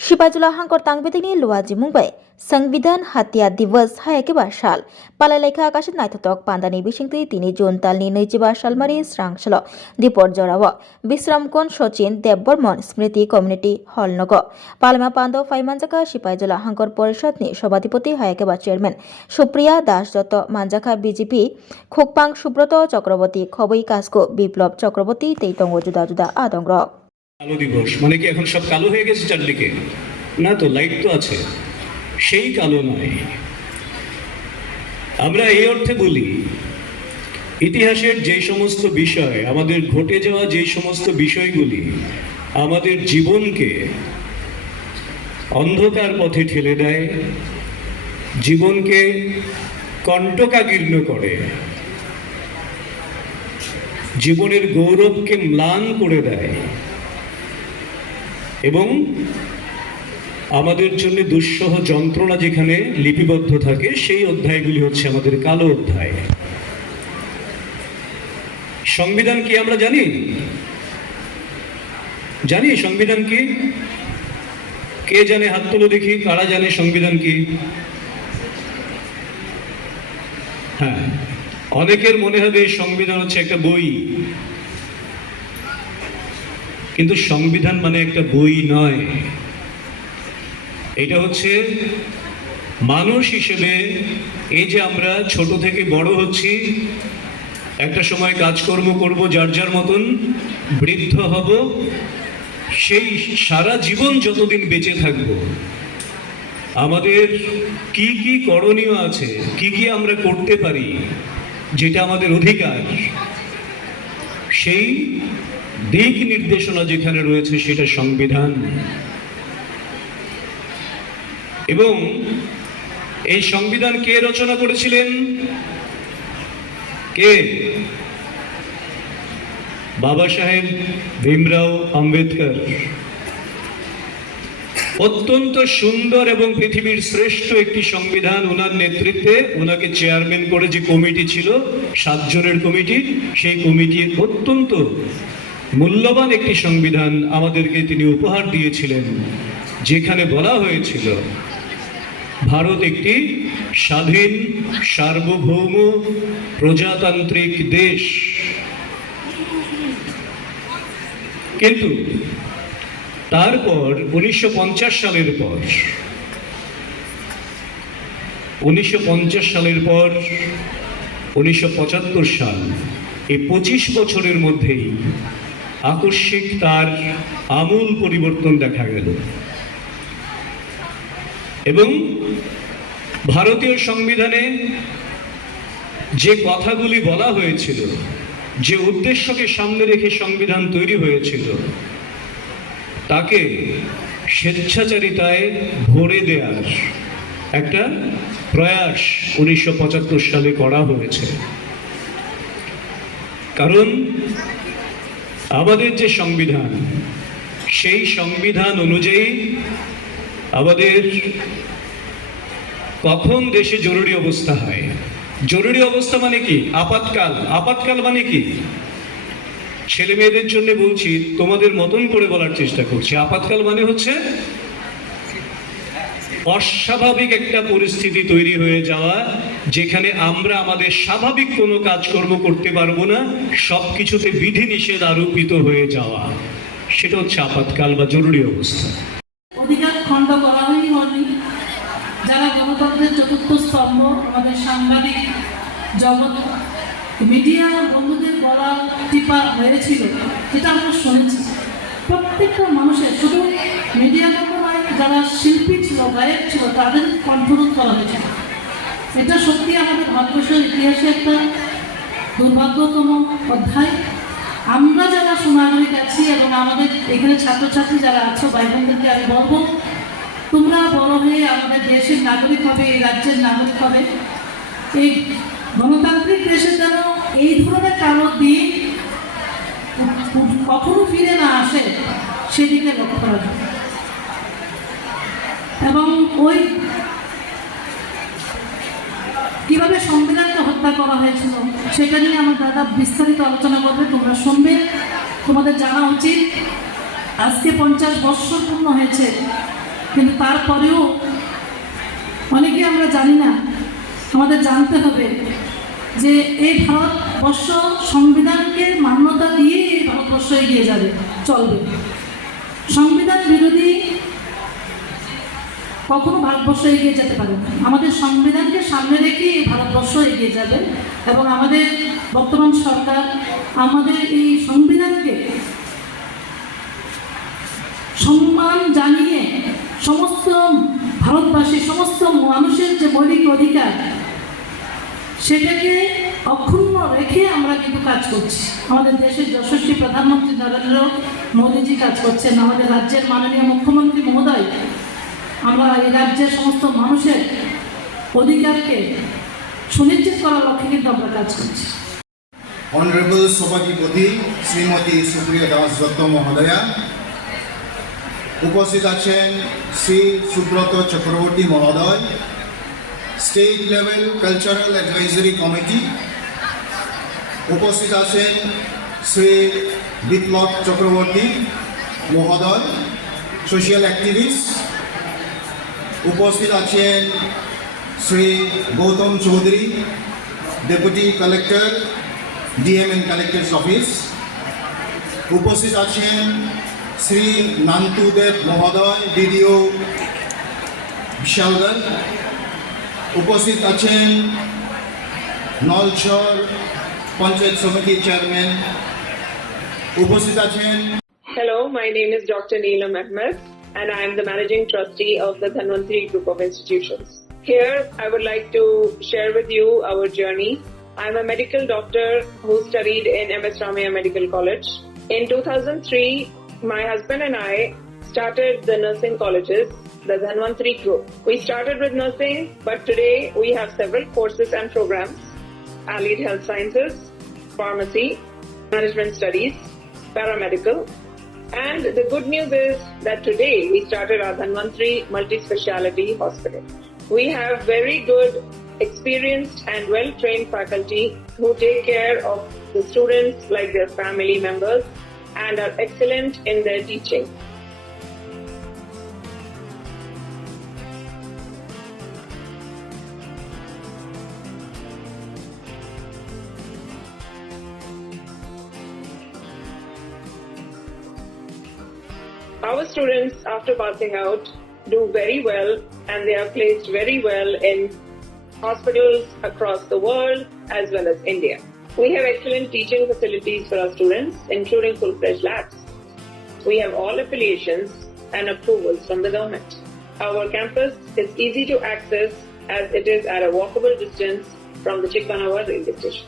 सिपाजुला हांकर तांगबेदिनी लुआजी मुंबई संविधान हत्या दिवस हायकेबा साल पालायलेखा आकाश नायथतक पांदानी बिसिंगति 3 जुन तालनि 25 सालमारि स्रांसल दिपर जराव विश्रामकोन सचिन देबबर्मन स्मृति कम्युनिटी हल नग पालमा पांद फाइमानजाखा सिपाजुला हांकर परिषदनि सभापति हायकेबा चेयरमैन सुप्रिया दास दत्त मानजाखा बीजेपी खोकपां सुब्रत चक्रवर्ती खबई कास्को बिप्लव चक्रवर्ती तेतंग जुदा जुदा आदंग কালো দিবস মানে কি এখন সব কালো হয়ে গেছে চারদিকে? না তো, লাইট তো আছে, সেই কালো নয়। আমরা এই অর্থে বলি, ইতিহাসের যে সমস্ত বিষয়, আমাদের ঘটে যাওয়া যে সমস্ত বিষয়গুলি আমাদের জীবনকে অন্ধকার পথে ঠেলে দেয়, জীবনকে কণ্টকাকীর্ণ করে, জীবনের গৌরবকে ম্লান করে দেয় এবং আমাদের জন্য দুঃসহ যন্ত্রণা যেখানে লিপিবদ্ধ থাকে, সেই অধ্যায়গুলি হচ্ছে আমাদের কালো অধ্যায়। সংবিধান কি আমরা জানি? জানি সংবিধান কি? কে জানে? হাত তুলো দেখি, কারা জানে সংবিধান কি? হ্যাঁ, অনেকের মনে হবে সংবিধান হচ্ছে একটা বই, কিন্তু সংবিধান মানে একটা বই নয়। এটা হচ্ছে মানুষ হিসেবে, এই যে আমরা ছোট থেকে বড় হচ্ছি, একটা সময় কাজকর্ম করব, যার যার মতন বৃদ্ধ হব, সেই সারা জীবন যতদিন বেঁচে থাকব, আমাদের কি কি করণীয় আছে, কি কি আমরা করতে পারি, যেটা আমাদের অধিকার, সেই দিক নির্দেশনা যেখানে রয়েছে সেটা সংবিধান। এবং এই সংবিধান কে রচনা করেছিলেন? কে? বাবা সাহেব ভীমরাও আম্বেদকর। অত্যন্ত সুন্দর এবং পৃথিবীর শ্রেষ্ঠ একটি সংবিধান ওনার নেতৃত্বে, ওনাকে চেয়ারম্যান করে যে কমিটি ছিল, 7 জনের কমিটি, সেই কমিটির অত্যন্ত মূল্যবান একটি সংবিধান আমাদেরকে তিনি উপহার দিয়েছিলেন, যেখানে বলা হয়েছিল ভারত একটি স্বাধীন সার্বভৌম প্রজাতান্ত্রিক দেশ। কিন্তু তারপর 1950 সালের পর 1975 সাল, এই 25 বছরের মধ্যেই আকস্মিক তার আমূল পরিবর্তন দেখা গেল এবং ভারতীয় সংবিধানে যে কথাগুলি বলা হয়েছিল, যে উদ্দেশ্যকে সামনে রেখে সংবিধান তৈরি হয়েছিল, তাকে স্বেচ্ছাচারিতায় ভরে দেওয়ার একটা প্রয়াস 1975 সালে করা হয়েছে। কারণ আমাদের যে সংবিধান, সেই সংবিধান অনুযায়ী আমাদের কখন দেশে জরুরি অবস্থা হয়। জরুরি অবস্থা মানে কি? আপাতকাল। আপাতকাল মানে কি? ছেলে মেয়েদের জন্য বলছি, তোমাদের মতন করে বলার চেষ্টা করছি। আপাতকাল মানে হচ্ছে অস্বাভাবিক একটা পরিস্থিতি তৈরি হয়ে যাওয়া, যেখানে আমরা আমাদের স্বাভাবিক কোনো কাজকর্ম করতে পারবো না, সবকিছুতে বিধিনিষেধ আরোপিত হয়ে যাওয়া, সেটা হচ্ছে আপাতকাল বা জরুরি অবস্থা। অধিকার খণ্ড করা হয়নি। যারা গণতন্ত্রের চতুর্থ স্তম্ভ, আমাদের সাংবাদিক জগৎ, মিডিয়া বন্ধুদের গলা টিপা হয়েছিল, যেটা আমরা শুনেছি। প্রত্যেকটা মানুষের, শুধু মিডিয়া বন্ধু নয়, যারা শিল্পী ছিল, গায়ক ছিল, তাদের কণ্ঠরোধ করা হয়েছিল। এটা সত্যি আমাদের ভারতবর্ষের ইতিহাসে একটা দুর্ভাগ্যতম অধ্যায়। আমরা যারা সোনাগরিক আছি এবং আমাদের এখানে ছাত্রছাত্রী যারা আছো, ভাই বোনদেরকে আমি বলবো, তোমরা বড় হয়ে আমাদের দেশের নাগরিক হবে, এই রাজ্যের নাগরিক হবে। এই গণতান্ত্রিক দেশে যেন এই ধরনের কালো দিন কখনো ফিরে না আসে, সেদিকে লক্ষ্য করা যায়। এবং ওই কিভাবে সংবিধানকে হত্যা করা হয়েছিল সেটা নিয়ে আমার দাদা বিস্তারিত আলোচনা করবে, তোমরা শুনবে। তোমাদের জানা উচিত, আজকে 50 বৎসর পূর্ণ হয়েছে কিন্তু তারপরেও অনেকে আমরা জানি না, আমাদের জানতে হবে যে এই ভারতবর্ষ সংবিধানকে মান্যতা দিয়ে এই ভারতবর্ষ এগিয়ে যাবে, চলবে। সংবিধান বিরোধী কখনো ভারতবর্ষ এগিয়ে যেতে পারে না। আমাদের সংবিধানকে সামনে রেখে এই ভারতবর্ষ এগিয়ে যাবে এবং আমাদের বর্তমান সরকার আমাদের এই সংবিধানকে সম্মান জানিয়ে সমস্ত ভারতবাসী, সমস্ত মানুষের যে মৌলিক অধিকার, সেটাকে অক্ষুণ্ণ রেখে আমরা কিন্তু কাজ করছি। আমাদের দেশের যশস্বী প্রধানমন্ত্রী নরেন্দ্র মোদীজি কাজ করছেন, আমাদের রাজ্যের মাননীয় মুখ্যমন্ত্রী মহোদয়, আমরা এই রাজ্যের সমস্ত মানুষের অধিকারকে সুনিশ্চিত করার লক্ষ্যে কিন্তু আমরা কাজ করছি। অনারেবল সভাধিপতি শ্রীমতী সুপ্রিয়া দাস দত্ত মহোদয়া, উপস্থিত আছেন শ্রী সুব্রত চক্রবর্তী মহোদয়, state level cultural advisory committee, উপস্থিত আছেন শ্রী বিপ্লব চক্রবর্তী মহোদয়, সোশ্যাল অ্যাক্টিভিস্ট, উপস্থিত আছেন Shri Gautam Chowdhury, deputy collector, DM and collectors office, উপস্থিত আছেন শ্রী নান্তুদেব মহোদয়, বিডিও বিশালগড়, উপস্থিত আছেন নলছর পঞ্চায়েত সমিতির চেয়ারম্যান, উপস্থিত আছেন। Hello, my name is Dr. Neelam Ahmed and I am the Managing Trustee of the Dhanvantri Group of Institutions. Here, I would like to share with you our journey. I am a medical doctor who studied in MS Ramaiah Medical College. In 2003, my husband and I started the nursing colleges, the Dhanvantri Group. We started with nursing, but today we have several courses and programs: allied health sciences, pharmacy, management studies, paramedical. And the good news is that today we started our Dhanvantri Multi-Speciality Hospital. We have very good, experienced and well-trained faculty who take care of the students like their family members and are excellent in their teaching. Our students, after passing out, do very well and they are placed very well in hospitals across the world as well as India. We have excellent teaching facilities for our students, including full-fledged labs. We have all affiliations and approvals from the government. Our campus is easy to access as it is at a walkable distance from the Chikpanawar railway station.